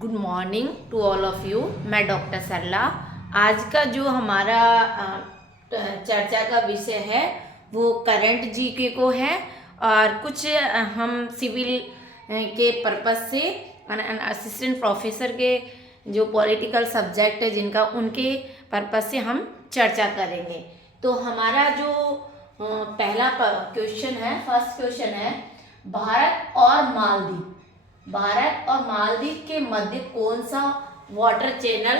Good morning to all of you. मैं doctor Sarla. आज का जो हमारा चर्चा का विषय है वो करंट जीके को है और कुछ हम सिविल के पर्पस से असिस्टेंट प्रोफेसर के जो पॉलिटिकल सब्जेक्ट है जिनका उनके पर्पस से हम चर्चा करेंगे। तो हमारा जो पहला क्वेश्चन है, फर्स्ट क्वेश्चन है, भारत और मालदीव के मध्य कौन सा वाटर चैनल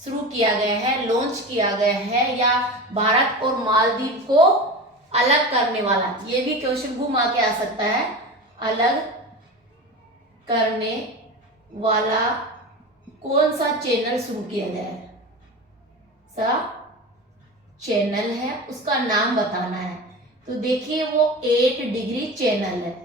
शुरू किया गया है, लॉन्च किया गया है, या भारत और मालदीव को अलग करने वाला, ये भी क्वेश्चन घुमा के आ सकता है, अलग करने वाला कौन सा चैनल शुरू किया गया है, सा चैनल है, उसका नाम बताना है। तो देखिए वो 8 डिग्री चैनल है।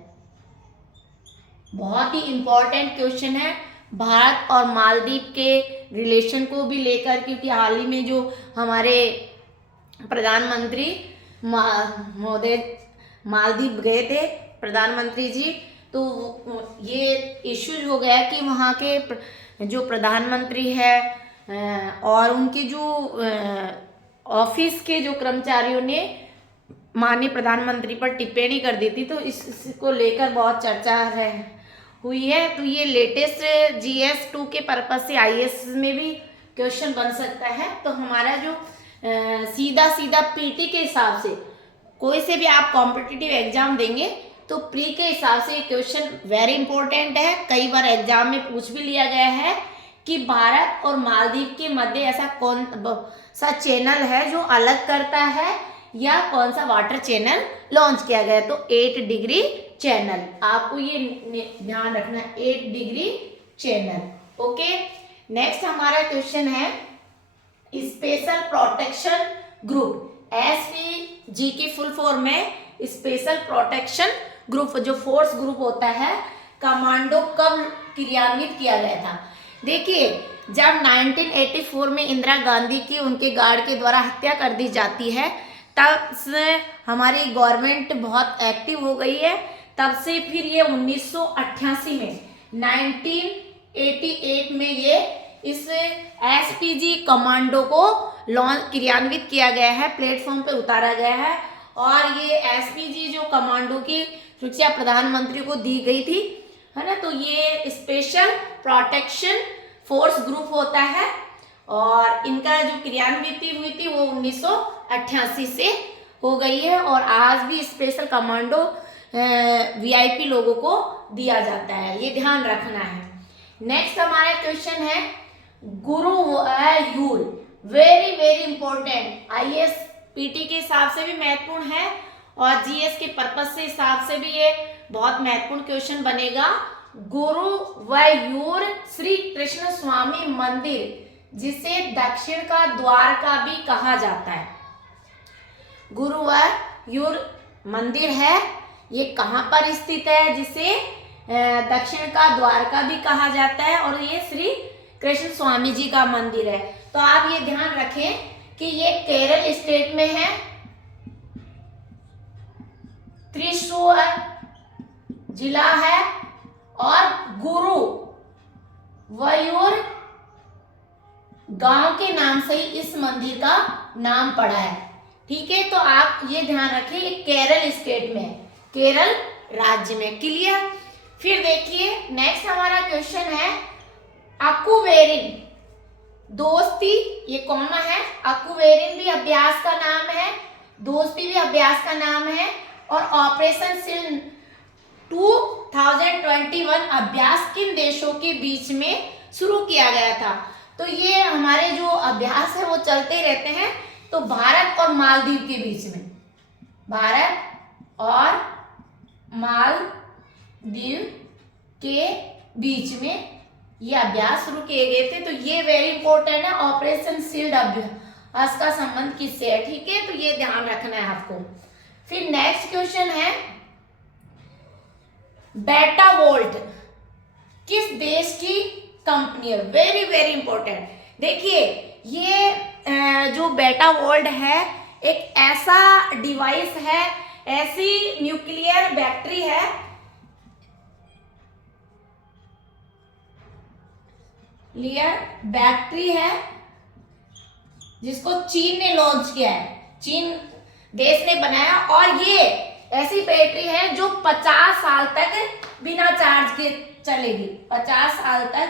बहुत ही इंपॉर्टेंट क्वेश्चन है भारत और मालदीव के रिलेशन को भी लेकर, क्योंकि हाल ही में जो हमारे प्रधानमंत्री महोदय मालदीव गए थे, प्रधानमंत्री जी, तो ये इश्यूज हो गया कि वहाँ के जो प्रधानमंत्री है और उनके जो ऑफिस के जो कर्मचारियों ने माननीय प्रधानमंत्री पर टिप्पणी कर दी थी, तो इसको लेकर बहुत चर्चा हुई है। तो ये लेटेस्ट GS2 के पर्पज से IAS में भी क्वेश्चन बन सकता है। तो हमारा जो सीधा PT के हिसाब से कोई से भी आप कॉम्पिटिटिव एग्जाम देंगे तो प्री के हिसाब से ये क्वेश्चन वेरी इंपॉर्टेंट है। कई बार एग्जाम में पूछ भी लिया गया है कि भारत और मालदीव के मध्य ऐसा कौन सा चैनल है जो अलग करता है, या कौन सा वाटर चैनल लॉन्च किया गया। तो 8 डिग्री चैनल, आपको ये ध्यान रखना, 8 डिग्री चैनल। ओके, नेक्स्ट हमारा क्वेश्चन है स्पेशल प्रोटेक्शन ग्रुप, SPG की फुल फॉर्म है स्पेशल प्रोटेक्शन ग्रुप, जो फोर्स ग्रुप होता है, कमांडो कब क्रियान्वित किया गया था। देखिए जब 1984 में इंदिरा गांधी की उनके गार्ड के द्वारा हत्या कर दी जाती है, तब से हमारी गवर्नमेंट बहुत एक्टिव हो गई है। तब से फिर ये 1988 में 1988 में ये इस SPG कमांडो को क्रियान्वित किया गया है, प्लेटफॉर्म पे उतारा गया है। और ये SPG जो कमांडो की शिक्षा प्रधानमंत्री को दी गई थी, है ना। तो ये स्पेशल प्रोटेक्शन फोर्स ग्रुप होता है और इनका जो क्रियान्वित हुई थी वो 1988 से हो गई है। और आज भी स्पेशल कमांडो VIP लोगों को दिया जाता है, ये ध्यान रखना है। नेक्स्ट हमारा क्वेश्चन है Guruvayur, very important, IAS PT के हिसाब से भी महत्वपूर्ण है और GS के पर्पज से हिसाब से भी ये बहुत महत्वपूर्ण क्वेश्चन बनेगा। गुरुवायूर श्री कृष्ण स्वामी मंदिर, जिसे दक्षिण का द्वारका भी कहा जाता है। गुरुवायूर मंदिर है, ये कहाँ पर स्थित है, जिसे दक्षिण का द्वारका भी कहा जाता है, और ये श्री कृष्ण स्वामी जी का मंदिर है। तो आप ये ध्यान रखें कि ये केरल स्टेट में है, त्रिशूर जिला है, और गुरुवायूर गांव के नाम से ही इस मंदिर का नाम पड़ा है। ठीक है, तो आप ये ध्यान रखें, ये केरल स्टेट में है, केरल राज्य में। क्लियर। फिर देखिए नेक्स्ट हमारा क्वेश्चन है अकुवेरिन दोस्ती, ये कौन है, अकुवेरिन भी अभ्यास का नाम है, दोस्ती भी अभ्यास का नाम है, और ऑपरेशन शील्ड 2021 अभ्यास किन देशों के बीच में शुरू किया गया था। तो ये हमारे जो अभ्यास है वो चलते रहते हैं, तो भारत और मालदीव के बीच में, भारत और मालदीव के बीच में ये अभ्यास शुरू किए गए थे। तो ये वेरी इंपॉर्टेंट है, ऑपरेशन शील्ड अभ्यास का संबंध किससे है। ठीक है, तो ये ध्यान रखना है आपको। फिर नेक्स्ट क्वेश्चन है बेटा वोल्ट किस देश की कंपनी है, वेरी इंपॉर्टेंट। देखिए ये जो बेटा वोल्ट है एक ऐसा डिवाइस है, ऐसी न्यूक्लियर बैटरी है न्यूक्लियर बैटरी है जिसको चीन ने लॉन्च किया है, चीन देश ने बनाया, और ये ऐसी बैटरी है जो 50 साल तक बिना चार्ज के चलेगी, 50 साल तक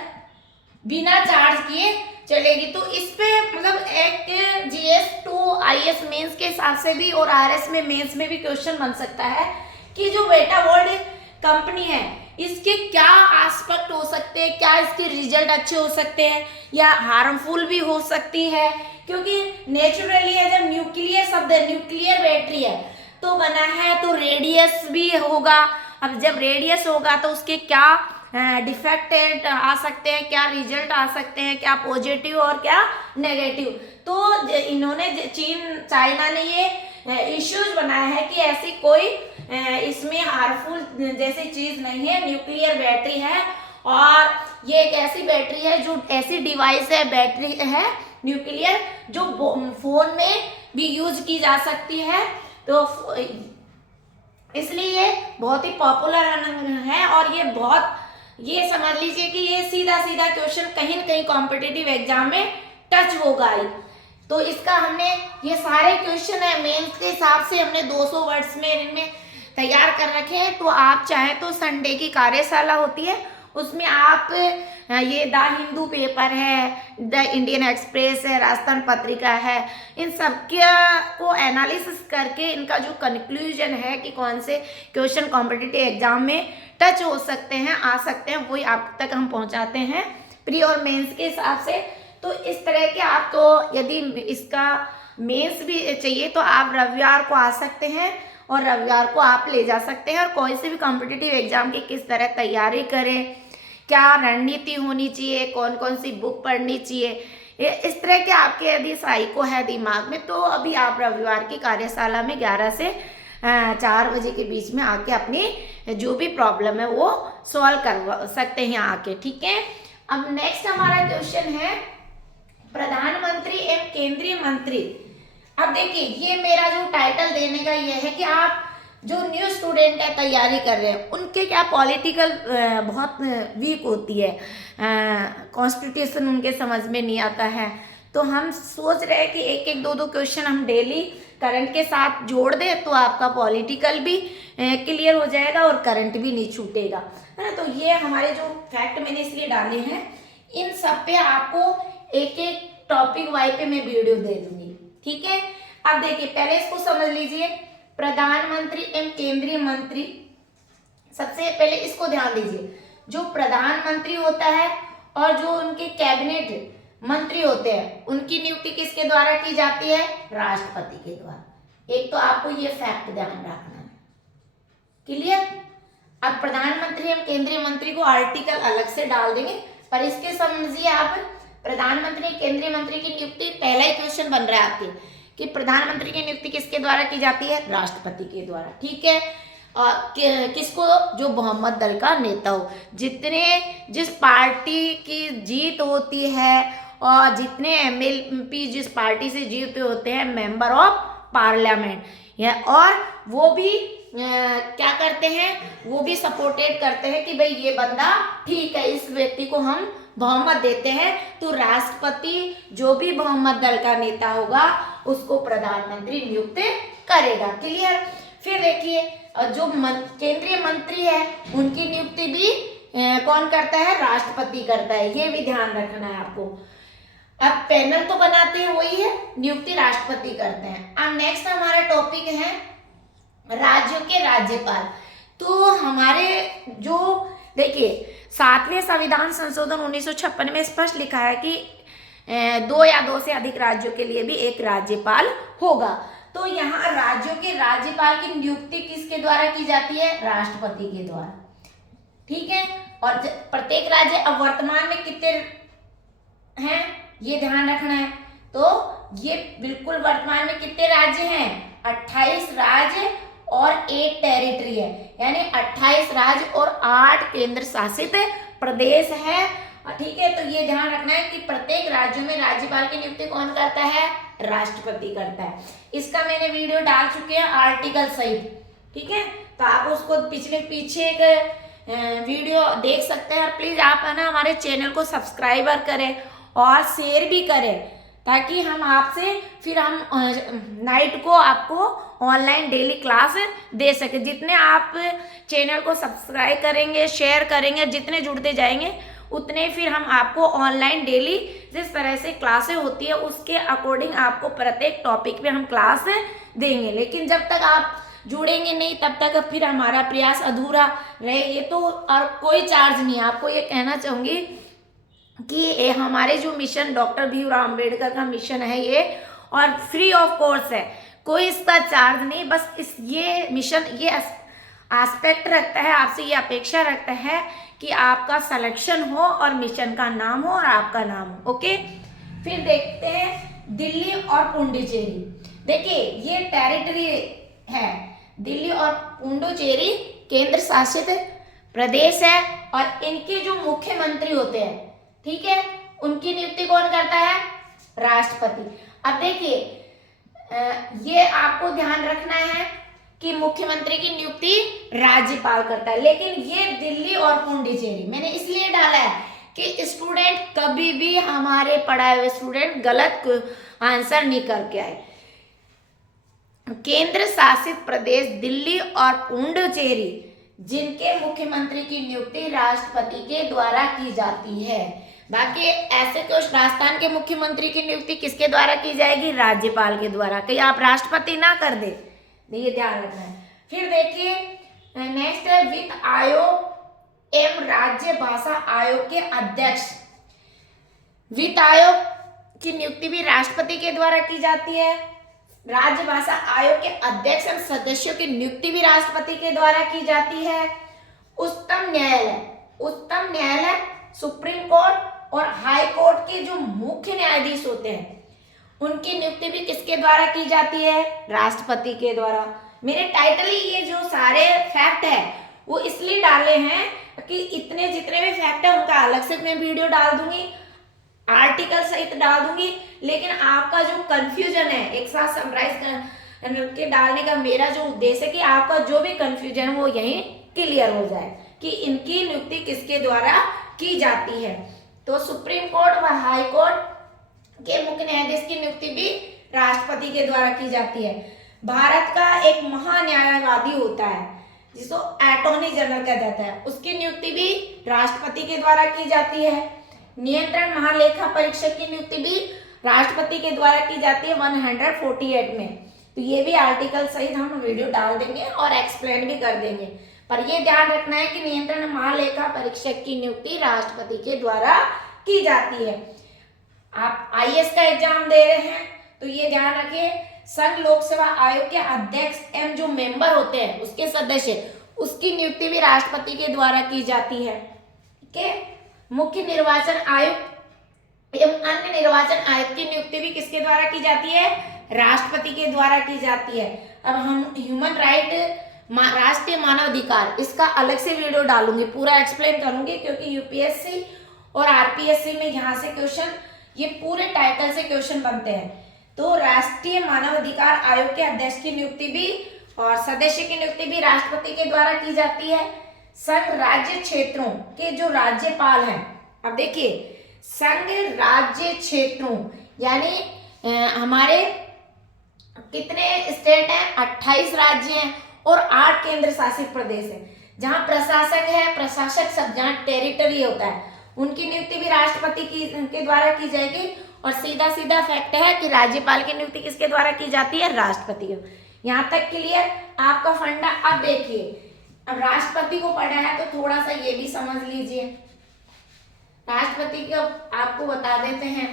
बिना चार्ज किए चलेगी। तो इस पे मतलब एक GS2 IS मेंस के हिसाब से भी और RS में मेंस में भी क्वेश्चन बन सकता है कि जो बेटा वर्ल्ड कंपनी है इसके क्या एस्पेक्ट हो सकते हैं, क्या इसके रिजल्ट अच्छे हो सकते हैं या हार्मफुल भी हो सकती है, क्योंकि नेचुरली है जब न्यूक्लियर शब्द है, न्यूक्लियर बैटरी है तो बना है तो रेडियस भी होगा। अब जब रेडियस होगा तो उसके क्या डिफेक्ट आ सकते हैं, क्या रिजल्ट आ सकते हैं, क्या पॉजिटिव और क्या नेगेटिव। तो इन्होंने चाइना ने ये इश्यूज बनाया है कि ऐसी कोई इसमें हार्मफुल जैसी चीज नहीं है, न्यूक्लियर बैटरी है और ये एक ऐसी बैटरी है जो ऐसी डिवाइस है, बैटरी है न्यूक्लियर जो फोन में भी यूज की जा सकती है। तो इसलिए ये बहुत ही पॉपुलर है और ये समझ लीजिए कि ये सीधा क्वेश्चन कहीं न कहीं कॉम्पिटिटिव एग्जाम में टच होगा ही। तो इसका हमने ये सारे क्वेश्चन है मेंस के हिसाब से हमने 200 वर्ड्स में इनमें तैयार कर रखे हैं। तो आप चाहे तो संडे की कार्यशाला होती है उसमें आप ये द हिंदू पेपर है, द इंडियन एक्सप्रेस है, राजस्थान पत्रिका है, इन सब को एनालिसिस करके इनका जो कंक्लूजन है कि कौन से क्वेश्चन कॉम्पिटिटिव एग्जाम में टच हो सकते हैं, आ सकते हैं, वही आप तक हम पहुंचाते हैं प्री और मेंस के हिसाब से। तो इस तरह के आपको यदि इसका मेंस भी चाहिए तो आप रविवार को आ सकते हैं और रविवार को आप ले जा सकते हैं और कोई से भी कॉम्पिटिटिव एग्जाम की किस तरह तैयारी करें, क्या रणनीति होनी चाहिए, कौन कौन सी बुक पढ़नी चाहिए, इस तरह के आपके यदि साइको है दिमाग में तो अभी आप रविवार की कार्यशाला में 11 से 4 बजे के बीच में आके अपनी जो भी प्रॉब्लम है वो सॉल्व कर सकते हैं आके, ठीक है। अब नेक्स्ट हमारा क्वेश्चन है प्रधानमंत्री एवं केंद्रीय मंत्री। अब देखिए ये मेरा जो टाइटल देने का ये है कि आप जो न्यू स्टूडेंट है तैयारी कर रहे हैं उनके क्या पॉलिटिकल बहुत वीक होती है, कॉन्स्टिट्यूशन उनके समझ में नहीं आता है। तो हम सोच रहे हैं कि एक दो क्वेश्चन हम डेली करंट के साथ जोड़ दें तो आपका पॉलिटिकल भी क्लियर हो जाएगा और करंट भी नहीं छूटेगा, है ना। तो ये हमारे जो फैक्ट मैंने इसलिए डाले हैं, इन सब पे आपको एक टॉपिक वाइज पे मैं वीडियो दे दूंगी, ठीक है। अब देखिए पहले इसको समझ लीजिए, प्रधानमंत्री एवं केंद्रीय मंत्री। सबसे पहले इसको ध्यान दीजिए, जो प्रधानमंत्री होता है और जो उनके कैबिनेट मंत्री होते हैं उनकी नियुक्ति किसके द्वारा की जाती है, राष्ट्रपति के द्वारा। एक तो आपको ये फैक्ट ध्यान रखना है, क्लियर। अब प्रधानमंत्री एवं केंद्रीय मंत्री को आर्टिकल अलग से डाल देंगे, पर इसके समझिए आप प्रधानमंत्री केंद्रीय मंत्री की नियुक्ति, पहला ही क्वेश्चन बन रहा है आपके कि प्रधानमंत्री की नियुक्ति किसके द्वारा की जाती है, राष्ट्रपति के द्वारा, ठीक है। किसको, जो बहुमत दल का नेता हो, जिस पार्टी की जीत होती है और जितने MLP जिस पार्टी से जीते होते हैं मेंबर ऑफ पार्लियामेंट, और वो भी क्या करते हैं, वो भी सपोर्टेड करते हैं कि भाई ये बंदा ठीक है, इस व्यक्ति को हम बहुमत देते हैं। तो राष्ट्रपति जो भी बहुमत दल का नेता होगा उसको प्रधानमंत्री नियुक्त करेगा, क्लियर। फिर देखिए जो केंद्रीय मंत्री है उनकी नियुक्ति भी कौन करता है, राष्ट्रपति करता है, ये भी ध्यान रखना है आपको। अब पैनल तो बनाते हैं वही है, नियुक्ति राष्ट्रपति करते हैं। अब नेक्स्ट हमारा टॉपिक है राज्यों के राज्यपाल। तो हमारे जो देखिए 7वें संविधान संशोधन 1956 में स्पष्ट लिखा है कि 2 या 2 से अधिक राज्यों के लिए भी एक राज्यपाल होगा। तो यहाँ राज्यों के राज्यपाल की नियुक्ति किसके द्वारा की जाती है, राष्ट्रपति के द्वारा, ठीक है। और प्रत्येक राज्य अब वर्तमान में कितने हैं ये ध्यान रखना है। तो ये बिल्कुल वर्तमान में कितने राज्य हैं, 28 राज्य और 1 टेरिटरी है, यानी 28 राज्य और 8 केंद्र शासित प्रदेश है, ठीक है। तो ये ध्यान रखना है कि प्रत्येक राज्य में राज्यपाल की नियुक्ति कौन करता है, राष्ट्रपति करता है। इसका मैंने वीडियो डाल चुके हैं आर्टिकल सहित, ठीक है। तो आप उसको पीछे एक वीडियो देख सकते हैं। और प्लीज़ आप है ना हमारे चैनल को सब्सक्राइबर करें और शेयर भी करें, ताकि हम आपसे फिर हम नाइट को आपको ऑनलाइन डेली क्लास दे सके। जितने आप चैनल को सब्सक्राइब करेंगे, शेयर करेंगे, जितने जुड़ते जाएंगे उतने फिर हम आपको ऑनलाइन डेली जिस तरह से क्लासें होती है उसके अकॉर्डिंग आपको प्रत्येक टॉपिक पे हम क्लास देंगे। लेकिन जब तक आप जुड़ेंगे नहीं तब तक फिर हमारा प्रयास अधूरा रहे। तो और कोई चार्ज नहीं है। आपको ये कहना चाहूँगी कि ये हमारे जो मिशन डॉक्टर भीमराव अम्बेडकर का मिशन है ये, और फ्री ऑफ कॉस्ट है, कोई इसका चार्ज नहीं। बस ये मिशन ये एस्पेक्ट रखता है, आपसे ये अपेक्षा रखता है कि आपका सिलेक्शन हो और मिशन का नाम हो और आपका नाम हो। ओके, फिर देखते हैं दिल्ली और पुडुचेरी। देखिए ये टेरिटरी है, दिल्ली और पुडुचेरी केंद्र शासित प्रदेश है, और इनके जो मुख्यमंत्री होते हैं, ठीक है, उनकी नियुक्ति कौन करता है? राष्ट्रपति। अब देखिए ये आपको ध्यान रखना है कि मुख्यमंत्री की नियुक्ति राज्यपाल करता है। लेकिन ये दिल्ली और पुडुचेरी मैंने इसलिए डाला है कि स्टूडेंट कभी भी, हमारे पढ़ाए हुए स्टूडेंट गलत आंसर नहीं करके आए। केंद्र शासित प्रदेश दिल्ली और पुडुचेरी जिनके मुख्यमंत्री की नियुक्ति राष्ट्रपति के द्वारा की जाती है। बाकी ऐसे क्वेश्चन, राजस्थान के मुख्यमंत्री की नियुक्ति किसके द्वारा की जाएगी? राज्यपाल के द्वारा। कहीं आप राष्ट्रपति ना कर दे, ये ध्यान रखना है। फिर देखिए नेक्स्ट है वित्त आयोग एवं राज्य भाषा आयोग के अध्यक्ष। वित्त आयोग की नियुक्ति भी राष्ट्रपति के द्वारा की जाती है। राज्य भाषा आयोग के अध्यक्ष एवं सदस्यों की नियुक्ति भी राष्ट्रपति के द्वारा की जाती है। उच्चतम न्यायालय, सुप्रीम कोर्ट और हाई कोर्ट के जो मुख्य न्यायाधीश होते हैं उनकी नियुक्ति भी किसके द्वारा की जाती है? राष्ट्रपति के द्वारा। मेरे टाइटल ही ये जो सारे फैक्ट है वो इसलिए डाले हैं कि इतने जितने भी फैक्ट है उनका अलग से मैं वीडियो डाल दूंगी, आर्टिकल सहित डाल दूंगी। लेकिन आपका जो कंफ्यूजन है एक साथ समराइज के डालने का मेरा जो उद्देश्य है कि आपका जो भी कंफ्यूजन है वो यहीं क्लियर हो जाए कि इनकी नियुक्ति किसके द्वारा की जाती है। तो सुप्रीम कोर्ट व हाई कोर्ट के मुख्य न्यायाधीश की नियुक्ति भी राष्ट्रपति के द्वारा की जाती है। भारत का एक महान्यायवादी होता है जिसको अटॉर्नी जनरल कहा जाता है, उसकी नियुक्ति भी राष्ट्रपति के द्वारा की जाती है। नियंत्रण महालेखा परीक्षक की नियुक्ति भी राष्ट्रपति के द्वारा की जाती है 148 में। तो ये भी आर्टिकल सहित हम वीडियो डाल देंगे और एक्सप्लेन भी कर देंगे। पर ये ध्यान रखना है कि नियंत्रण महालेखा परीक्षक की नियुक्ति राष्ट्रपति के द्वारा की जाती है। आप आईएएस का एग्जाम दे रहे हैं तो ये ध्यान रखिए, संघ लोक सेवा आयोग के अध्यक्ष एवं जो मेंबर होते हैं उसके सदस्य, उसकी नियुक्ति भी राष्ट्रपति के द्वारा की जाती है। ठीक है, मुख्य निर्वाचन आयुक्त एवं अन्य निर्वाचन आयुक्त की नियुक्ति भी किसके द्वारा की जाती है? राष्ट्रपति के द्वारा की जाती है। अब हम ह्यूमन राइट, राष्ट्रीय मानवाधिकार, इसका अलग से वीडियो डालूंगी, पूरा एक्सप्लेन करूंगी, क्योंकि यूपीएससी और आरपीएससी में यहाँ से क्वेश्चन, ये पूरे टाइटल से क्वेश्चन बनते हैं। तो राष्ट्रीय मानवाधिकार आयोग के अध्यक्ष की नियुक्ति भी और सदस्य की नियुक्ति भी राष्ट्रपति के द्वारा की जाती है। संघ राज्य क्षेत्रों के जो राज्यपाल हैं, अब देखिए संघ राज्य क्षेत्रों यानी हमारे कितने स्टेट हैं? 28 राज्य हैं और 8 केंद्र शासित प्रदेश हैं। जहां प्रशासक है, प्रशासक सब जहां टेरिटरी होता है, उनकी नियुक्ति भी राष्ट्रपति के द्वारा की जाएगी। और सीधा सीधा फैक्ट है कि राज्यपाल की नियुक्ति किसके द्वारा की जाती है? राष्ट्रपति के। यहाँ तक क्लियर आपका फंडा। अब देखिए, अब राष्ट्रपति को पढ़ा है तो थोड़ा सा ये भी समझ लीजिए। राष्ट्रपति को आपको बता देते हैं।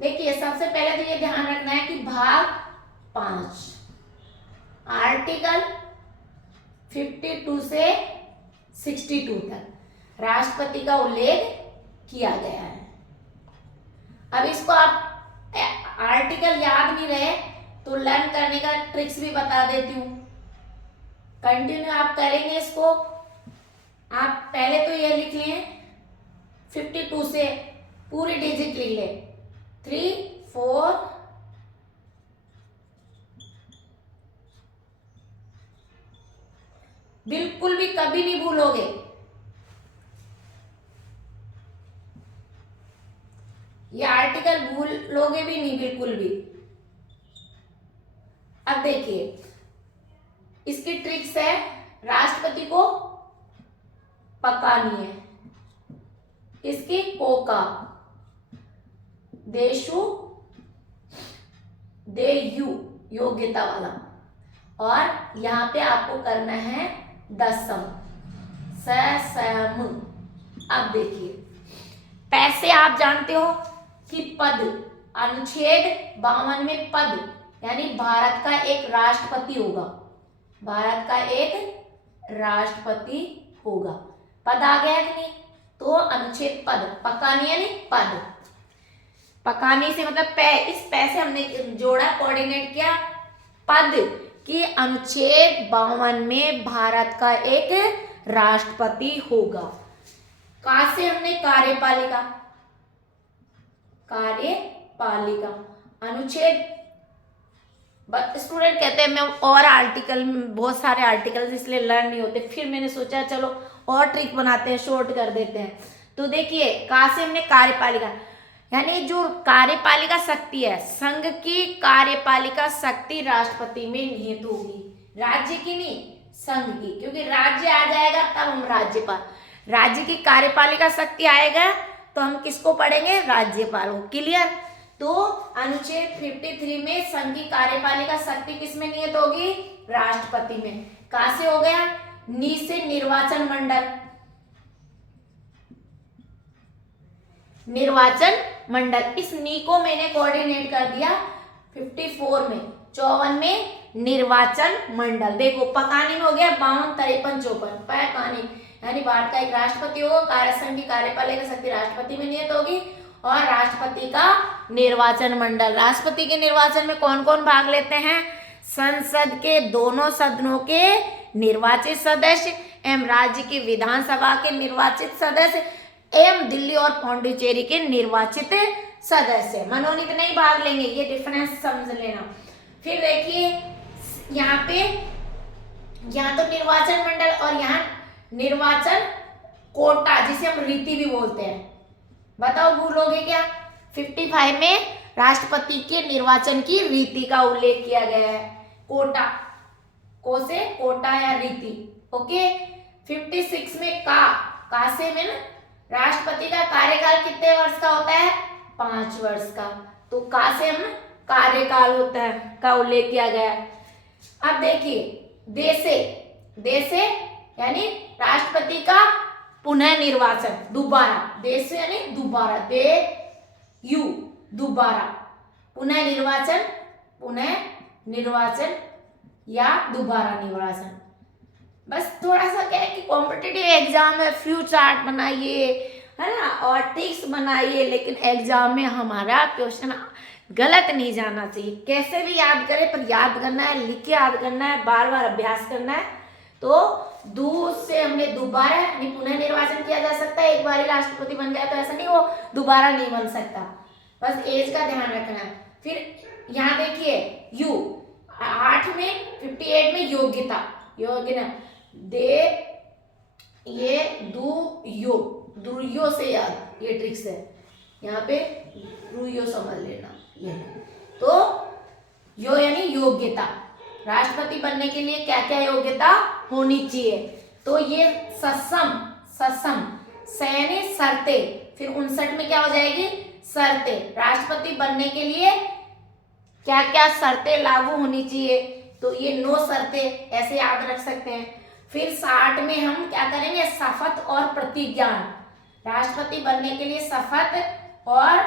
देखिए सबसे पहले तो ये ध्यान रखना है कि भाग 5 आर्टिकल 52 से 62 तक राष्ट्रपति का उल्लेख किया गया है। अब इसको आप आर्टिकल याद नहीं रहे तो लर्न करने का ट्रिक्स भी बता देती हूँ, कंटिन्यू आप करेंगे इसको। आप पहले तो ये लिख लें 52 से पूरी डिजिट लिख ले, 3 4 बिल्कुल भी कभी नहीं भूलोगे। ये आर्टिकल भूल लोगे भी नहीं बिल्कुल भी। अब देखिए इसकी ट्रिक्स है, राष्ट्रपति को पकानी है, इसकी कोका, देशु देयु योग्यता वाला, और यहाँ पे आपको करना है दसम सम। अब देखिए पैसे आप जानते हो कि पद, अनुच्छेद 52 में पद यानी भारत का एक राष्ट्रपति होगा, भारत का एक राष्ट्रपति होगा। पद आ गया कि नहीं, तो अनुच्छेद पद, पकानी यानी पद, पकानी से मतलब इस पै से हमने जोड़ा, कोऑर्डिनेट किया पद कि अनुच्छेद 52 में भारत का एक राष्ट्रपति होगा। का से हमने कार्यपालिका, कार्यपालिका अनुच्छेद, स्टूडेंट कहते हैं मैं और आर्टिकल में बहुत सारे आर्टिकल्स इसलिए लर्न नहीं होते, फिर मैंने सोचा चलो और ट्रिक बनाते हैं, शॉर्ट कर देते हैं। तो देखिए का से हमने कार्यपालिका यानी जो कार्यपालिका शक्ति है, संघ की कार्यपालिका शक्ति राष्ट्रपति में निहित होगी, राज्य की नहीं संघ की, क्योंकि राज्य आ जाएगा तब हम राज्यपाल, राज्य की कार्यपालिका शक्ति आएगा तो हम किसको पढ़ेंगे, राज्यपाल को। क्लियर। तो अनुच्छेद 53 में संघ की कार्यपालिका शक्ति किसमें निहित होगी, राष्ट्रपति में। कहां से हो गया, नी से निर्वाचन मंडल, निर्वाचन मंडल, इस नी को मैंने कोऑर्डिनेट कर दिया 54 में, 54 में निर्वाचन मंडल। देखो पकानी में हो गया 52, 53, 54, पकानी यानी भारत का एक राष्ट्रपति होगा, कार्यसंघ की कार्यपालिका शक्ति राष्ट्रपति में निहित होगी, और राष्ट्रपति का निर्वाचन मंडल, राष्ट्रपति के निर्वाचन में कौन कौन भाग लेते हैं, संसद के दोनों सदनों के निर्वाचित सदस्य एवं राज्य की विधानसभा के निर्वाचित सदस्य एवं दिल्ली और पौंडीचेरी के निर्वाचित सदस्य, मनोनीत नहीं भाग लेंगे, ये डिफरेंस समझ लेना। फिर देखिए यहाँ पे, यहाँ तो निर्वाचन मंडल और यहाँ निर्वाचन कोटा जिसे हम रीति भी बोलते हैं, बताओ भूलोगे क्या। 55 में राष्ट्रपति के निर्वाचन की रीति का उल्लेख किया गया है, कोटा, को से कोटा या रीति। ओके। 56 में का से में ना राष्ट्रपति का कार्यकाल कितने वर्ष का होता है, 5 वर्ष का, तो का से हम कार्यकाल होता है का उल्लेख किया गया है। अब देखिए देशे, देशे यानी राष्ट्रपति का पुनः निर्वाचन, दोबारा, देश यानी दोबारा, दे यू दोबारा, पुनः निर्वाचन, पुनः निर्वाचन या दोबारा निर्वाचन। बस थोड़ा सा क्या है कि कॉम्पिटिटिव एग्जाम में फ्यू चार्ट बनाइए, है ना, और ट्रिक्स बनाइए, लेकिन एग्जाम में हमारा क्वेश्चन गलत नहीं जाना चाहिए। कैसे भी याद करें पर याद करना है, लिख के याद करना है, बार बार अभ्यास करना है। तो दूर से हमने दोबारा यानी पुनः निर्वाचन किया जा सकता है, एक बार ही राष्ट्रपति बन गया तो ऐसा नहीं, वो दोबारा नहीं बन सकता, बस एज का ध्यान रखना है। फिर यहाँ देखिए यू 8 में 58 में योग्यता, योग्यता दे ये दू यो, दुर्यो से याद, ये ट्रिक्स है, यहाँ पे रुयो समझ लेना ये। तो यो यानी योग्यता, राष्ट्रपति बनने के लिए क्या क्या योग्यता होनी चाहिए, तो ये ससम, ससम सैन्य शर्ते, फिर 59 में क्या हो जाएगी शर्ते, राष्ट्रपति बनने के लिए क्या क्या शर्तें लागू होनी चाहिए, तो ये 9 शर्तें ऐसे याद रख सकते हैं। फिर 60 में हम क्या करेंगे, शपथ और प्रतिज्ञान, राष्ट्रपति बनने के लिए शपथ और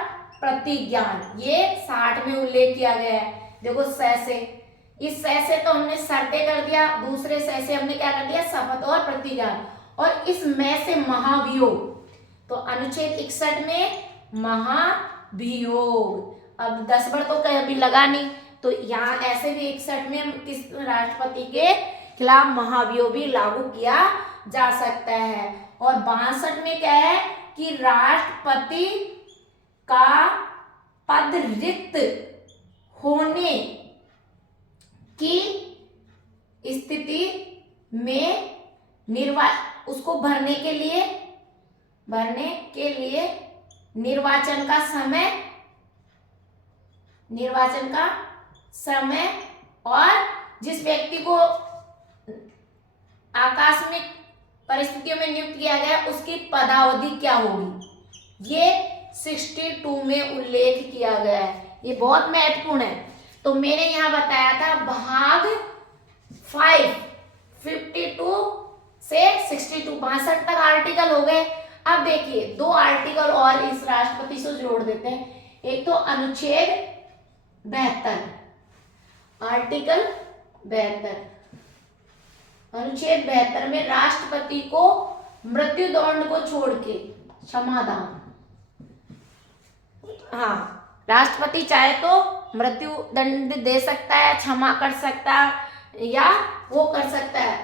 प्रतिज्ञान, ये 60 में उल्लेख किया गया है। देखो से, इस से तो हमने शर्तें कर दिया, दूसरे से हमने क्या कर दिया, शपथ और प्रतिज्ञान, और इस में से महाभियोग, तो अनुच्छेद 61 में महाभियोग, अब 10 बार तो कभी लगा नहीं, तो यहाँ ऐसे भी 61 में किस राष्ट्रपति के खिलाफ महाभियोग भी लागू किया जा सकता है। और 62 में क्या है कि राष्ट्रपति का पद रिक्त होने की स्थिति में उसको भरने के लिए निर्वाचन का समय निर्वाचन का समय और जिस व्यक्ति को आकस्मिक परिस्थितियों में नियुक्त किया गया उसकी पदावधि क्या होगी, ये 62 में उल्लेख किया गया है। ये बहुत महत्वपूर्ण है। तो मैंने यहाँ बताया था भाग 5 52 से 62 62 तक आर्टिकल हो गए। अब देखिए 2 आर्टिकल और इस राष्ट्रपति से जोड़ देते हैं। एक तो अनुच्छेद 72, आर्टिकल 72, अनुच्छेद 72 में राष्ट्रपति को मृत्युदंड को छोड़ के क्षमादान, हाँ, राष्ट्रपति चाहे तो मृत्यु दंड दे सकता है, क्षमा कर सकता है या वो कर सकता है,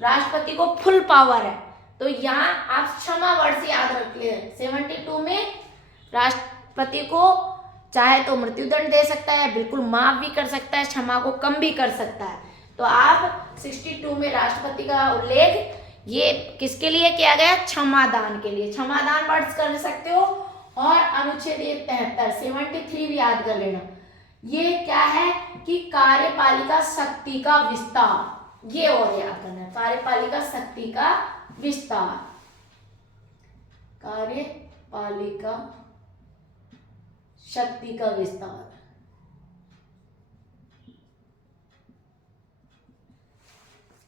राष्ट्रपति को फुल पावर है। तो यहाँ आप क्षमा वर्ड से याद रख ले। 72 में राष्ट्रपति को चाहे तो मृत्युदंड दे सकता है, बिल्कुल माफ भी कर सकता है, क्षमा को कम भी कर सकता है। तो आप 62 में राष्ट्रपति का उल्लेख ये किसके लिए किया गया, क्षमादान के लिए। क्षमादान वर्ड्स कर सकते हो। और अनुच्छेद 73 73 भी याद कर लेना। ये क्या है कि कार्यपालिका शक्ति का विस्तार, ये और याद करना है, कार्यपालिका शक्ति का विस्तार, कार्यपालिका शक्ति का विस्तार।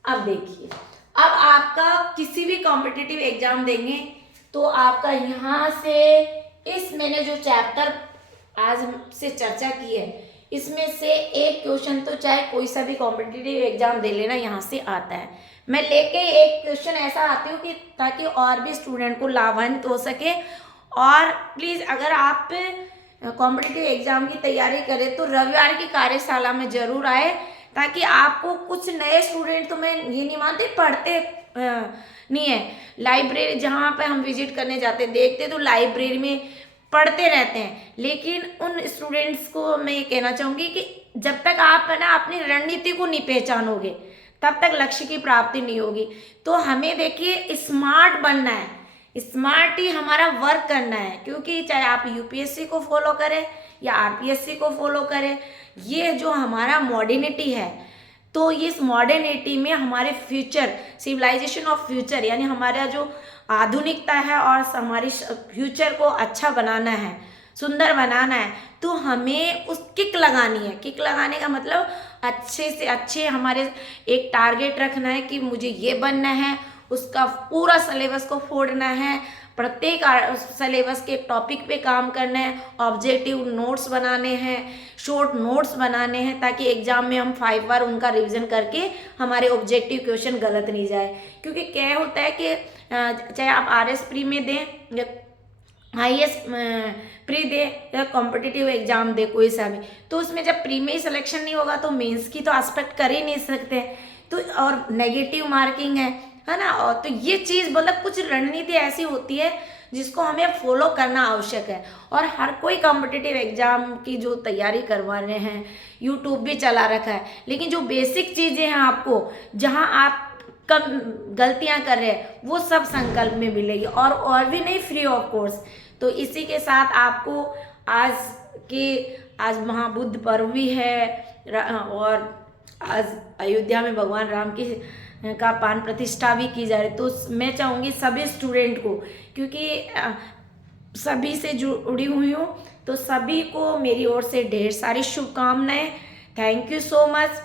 अब देखिए, अब आपका किसी भी कॉम्पिटिटिव एग्जाम देंगे तो आपका यहाँ से इस मैंने जो चैप्टर आज से चर्चा की है इसमें से एक क्वेश्चन तो चाहे कोई सा भी कॉम्पिटिटिव एग्जाम दे लेना यहाँ से आता है। मैं लेके एक क्वेश्चन ऐसा आती हूँ कि ताकि और भी स्टूडेंट को लाभान्वित हो सके। और प्लीज़ अगर आप कॉम्पिटिटिव एग्जाम की तैयारी करें तो रविवार की कार्यशाला में ज़रूर आए, ताकि आपको कुछ नए स्टूडेंट, तो मैं ये नहीं मानती पढ़ते नहीं है, लाइब्रेरी जहाँ पे हम विजिट करने जाते देखते तो लाइब्रेरी में पढ़ते रहते हैं, लेकिन उन स्टूडेंट्स को मैं ये कहना चाहूँगी कि जब तक आप है ना अपनी रणनीति को नहीं पहचानोगे तब तक लक्ष्य की प्राप्ति नहीं होगी। तो हमें देखिए स्मार्ट बनना है, स्मार्ट ही हमारा वर्क करना है, क्योंकि चाहे आप यूपीएससी को फॉलो करें या आरपीएससी को फॉलो करें, ये जो हमारा मॉडर्निटी है, तो इस मॉडर्निटी में हमारे फ्यूचर, सिविलाइजेशन ऑफ फ्यूचर, यानी हमारा जो आधुनिकता है और हमारी फ्यूचर को अच्छा बनाना है, सुंदर बनाना है, तो हमें उस किक लगानी है। किक लगाने का मतलब अच्छे से अच्छे हमारे एक टारगेट रखना है कि मुझे ये बनना है, उसका पूरा सिलेबस को फोड़ना है, प्रत्येक सिलेबस के टॉपिक पे काम करना है, ऑब्जेक्टिव नोट्स बनाने हैं, शॉर्ट नोट्स बनाने हैं, ताकि एग्जाम में हम 5 बार उनका रिवीजन करके हमारे ऑब्जेक्टिव क्वेश्चन गलत नहीं जाए। क्योंकि क्या होता है कि चाहे आप आरएस प्री में दें या IAS प्री दे या कॉम्पिटिटिव एग्जाम दे कोई सा भी, तो उसमें जब प्री में ही सिलेक्शन नहीं होगा तो मेंस की तो एक्सपेक्ट कर ही नहीं सकते। तो और नेगेटिव मार्किंग है ना। और तो ये चीज़ मतलब कुछ रणनीति ऐसी होती है जिसको हमें फॉलो करना आवश्यक है। और हर कोई कॉम्पिटिटिव एग्जाम की जो तैयारी करवा रहे हैं, यूट्यूब भी चला रखा है, लेकिन जो बेसिक चीज़ें हैं आपको जहां आप कम गलतियां कर रहे हैं वो सब संकल्प में मिलेगी, और भी नहीं, फ्री ऑफ कोर्स। तो इसी के साथ आपको आज महाबुद्ध पर्व भी है और आज अयोध्या में भगवान राम की का प्राण प्रतिष्ठा भी की जा रही है। तो मैं चाहूँगी सभी स्टूडेंट को, क्योंकि सभी से जुड़ी हुई हूँ, तो सभी को मेरी ओर से ढेर सारी शुभकामनाएं। Thank you so much.